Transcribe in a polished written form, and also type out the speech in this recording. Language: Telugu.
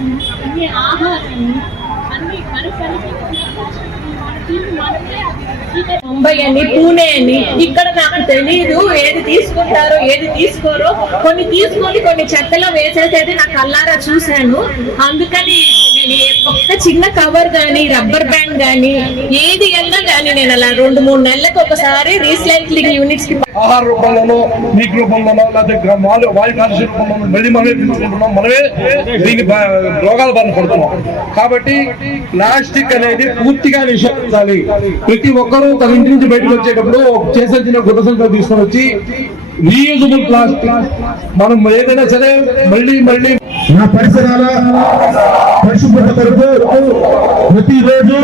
అన్ని ఆహారాన్ని అన్ని ముంబై అని పూణే అని ఇక్కడ నాకు తెలీదు ఏది తీసుకుంటారో ఏది తీసుకోరో. కొన్ని తీసుకొని కొన్ని చెత్తలో వేసేసేది నా కళ్ళారా చూశాను. అందుకని నేను ఒక్క చిన్న కవర్ గానీ రబ్బర్ బ్యాండ్ గానీ ఏది వెళ్ళినా గానీ నేను అలా 2-3 నెలలకు ఒకసారి రీసైక్లింగ్ యూనిట్స్ కి ఆహార రూపంలోనో నీటి రూపంలోనో లేకపోతే వాయు కాలుష్య రూపంలోనో మళ్ళీ మనమే తీసుకుంటున్నాం, మనమే దీనికి రోగాల బారిన పడుతున్నాం. కాబట్టి ప్లాస్టిక్ అనేది పూర్తిగా నిషేధించాలి. ప్రతి ఒక్కరూ తన ఇంటి నుంచి బయటకు వచ్చేటప్పుడు చేసే చిన్న గుడ్డ సంఖ్య తీసుకొని వచ్చి రీయూజబుల్ ప్లాస్టిక్ మనం ఏదైనా సరే మళ్ళీ నా పరిసరాల పరిశుభ్రత కొరకు ప్రతిరోజు